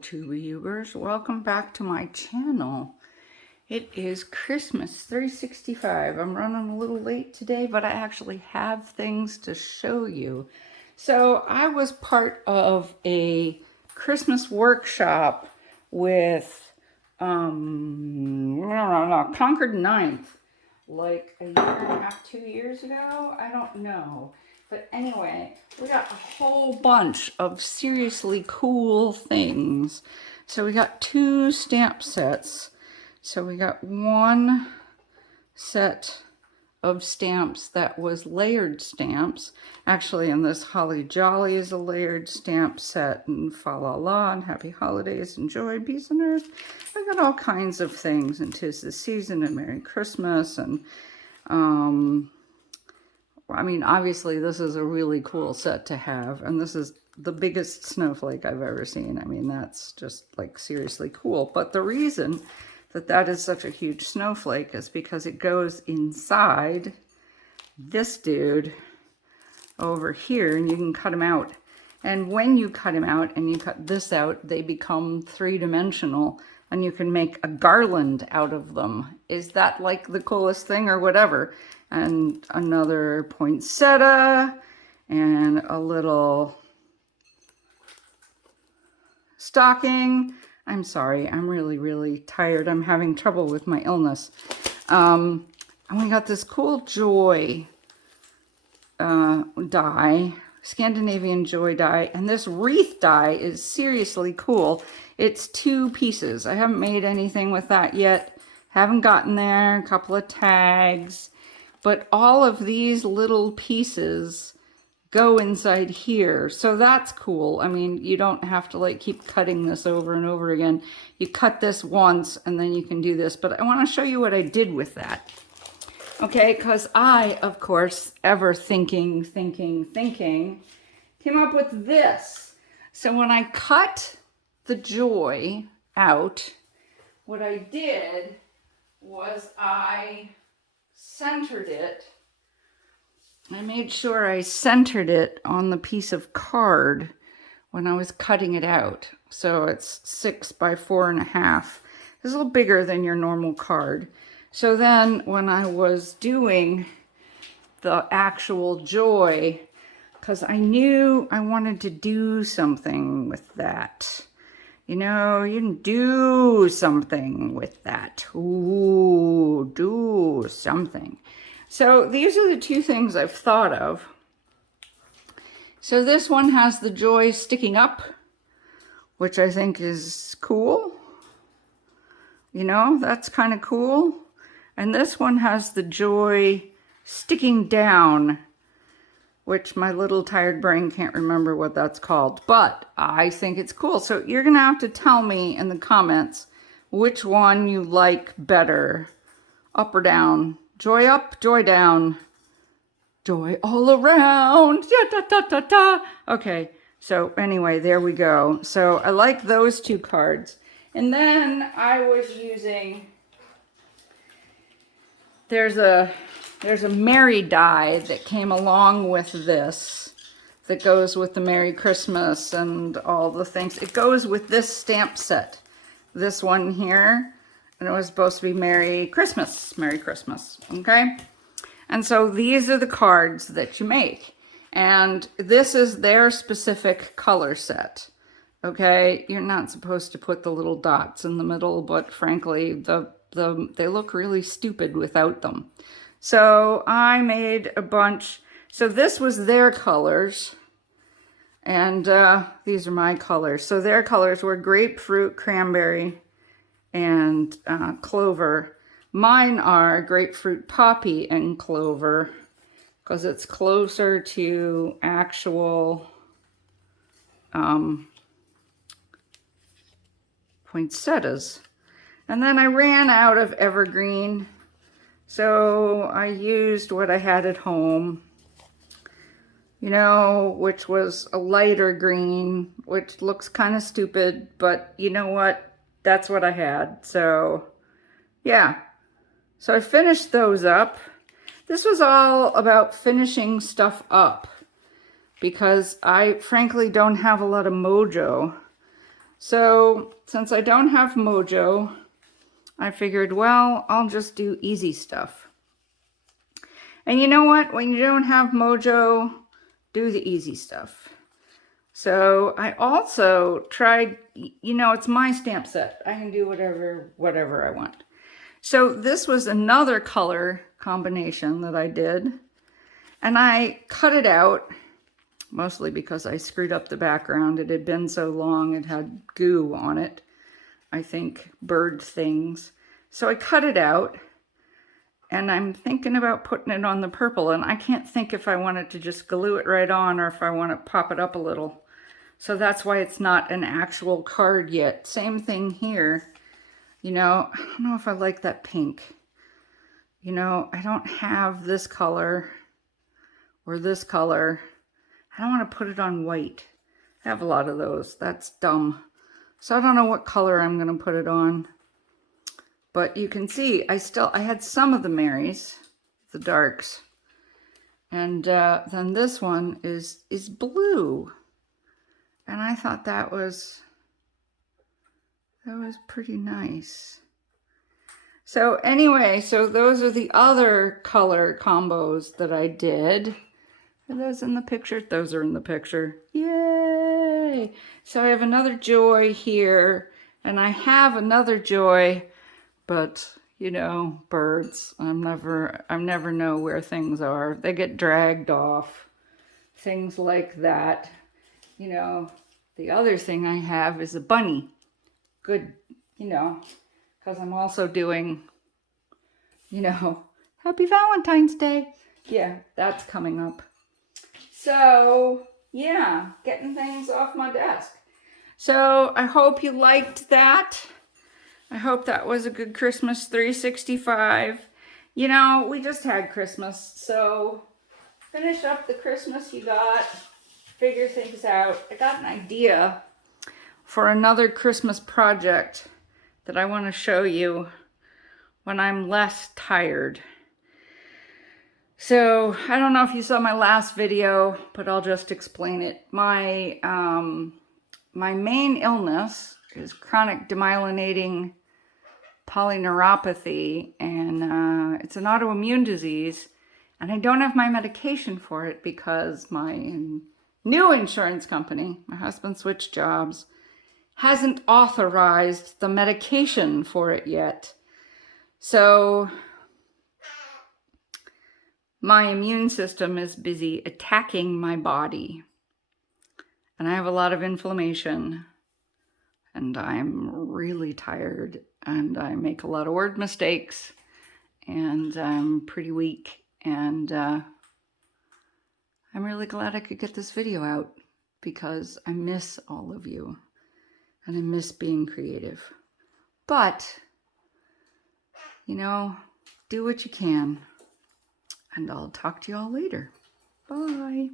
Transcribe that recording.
tubers, welcome back to my channel. It is Christmas 365. I'm running a little late today, but I actually have things to show you. So I was part of a Christmas workshop with Concord Ninth, like a year and a half, 2 years ago. I don't know. But anyway, we got a whole bunch of seriously cool things. So we got 2 stamp sets. So we got one set of stamps that was layered stamps. Actually, and this Holly Jolly is a layered stamp set, and Fa La La, and Happy Holidays, and Joy, Peace on Earth. I got all kinds of things, and 'Tis the Season, and Merry Christmas, and I mean, obviously this is a really cool set to have, and this is the biggest snowflake I've ever seen. I mean, that's just like seriously cool. But the reason that that is such a huge snowflake is because it goes inside this dude over here, and you can cut him out. And when you cut him out and you cut this out, they become 3-dimensional, and you can make a garland out of them. Is that like the coolest thing or whatever? And another poinsettia and a little stocking. I'm sorry, I'm really tired. I'm having trouble with my illness. And we got this cool Joy die, Scandinavian Joy die, and this wreath die is seriously cool. It's 2 pieces. I haven't made anything with that yet. Haven't gotten there. A couple of tags. But all of these little pieces go inside here. So that's cool. I mean, you don't have to like keep cutting this over and over again. You cut this once and then you can do this. But I want to show you what I did with that. Okay, because I, of course, ever thinking, came up with this. So when I cut the Joy out, what I did was I centered it. I made sure I centered it on the piece of card when I was cutting it out. So it's 6 by 4.5. It's a little bigger than your normal card. So then when I was doing the actual Joy, because I knew I wanted to do something with that. You know, you can do something with that. Ooh, do something. So these are the 2 things I've thought of. So this one has the Joy sticking up, which I think is cool. You know, that's kind of cool. And this one has the Joy sticking down, which my little tired brain can't remember what that's called, but I think it's cool. So you're gonna have to tell me in the comments which one you like better, up or down. Joy up, joy down, joy all around. Da, da, da, da, da. Okay, so anyway, there we go. So I like those 2 cards. And then I was using, there's a Merry die that came along with this that goes with the Merry Christmas and all the things. It goes with this stamp set, this one here, and it was supposed to be Merry Christmas, okay? And so these are the cards that you make, and this is their specific color set, okay? You're not supposed to put the little dots in the middle, but frankly, they look really stupid without them. So I made a bunch. So this was their colors, and these are my colors. So their colors were grapefruit, cranberry, and clover. Mine are grapefruit, poppy, and clover, because it's closer to actual poinsettias. And then I ran out of evergreen. So I used what I had at home, you know, which was a lighter green, which looks kind of stupid, but you know what? That's what I had. So yeah, so I finished those up. This was all about finishing stuff up because I frankly don't have a lot of mojo. So since I don't have Mojo, I figured, well, I'll just do easy stuff. And you know what? When you don't have Mojo, do the easy stuff. So I also tried, you know, it's my stamp set. I can do whatever I want. So this was another color combination that I did. And I cut it out, mostly because I screwed up the background. It had been so long, it had goo on it. I think bird things. So I cut it out. And I'm thinking about putting it on the purple. And I can't think if I wanted to just glue it right on or if I want to pop it up a little. So that's why it's not an actual card yet. Same thing here. You know, I don't know if I like that pink. You know, I don't have this color or this color. I don't want to put it on white. I have a lot of those. That's dumb. So I don't know what color I'm going to put it on. But you can see, I had some of the Marys, the darks. And then this one is blue. And I thought that was pretty nice. So anyway, so those are the other color combos that I did. Are those in the picture? Those are in the picture. Yay! So I have another joy here, and I have another joy, but you know, birds. I never know where things are. They get dragged off. Things like that. You know, the other thing I have is a bunny. Good, you know, because I'm also doing, you know, Happy Valentine's Day. Yeah, that's coming up. So, yeah, getting things off my desk. So, I hope you liked that. I hope that was a good Christmas 365. You know, we just had Christmas, so finish up the Christmas you got. Figure things out. I got an idea for another Christmas project that I want to show you when I'm less tired. So I don't know if you saw my last video, but I'll just explain it. My main illness is chronic demyelinating polyneuropathy, and it's an autoimmune disease, and I don't have my medication for it because my new insurance company, my husband switched jobs, hasn't authorized the medication for it yet. So my immune system is busy attacking my body. And I have a lot of inflammation. And I'm really tired. And I make a lot of word mistakes. And I'm pretty weak. And I'm really glad I could get this video out, because I miss all of you. And I miss being creative. But, you know, do what you can. And I'll talk to you all later. Bye.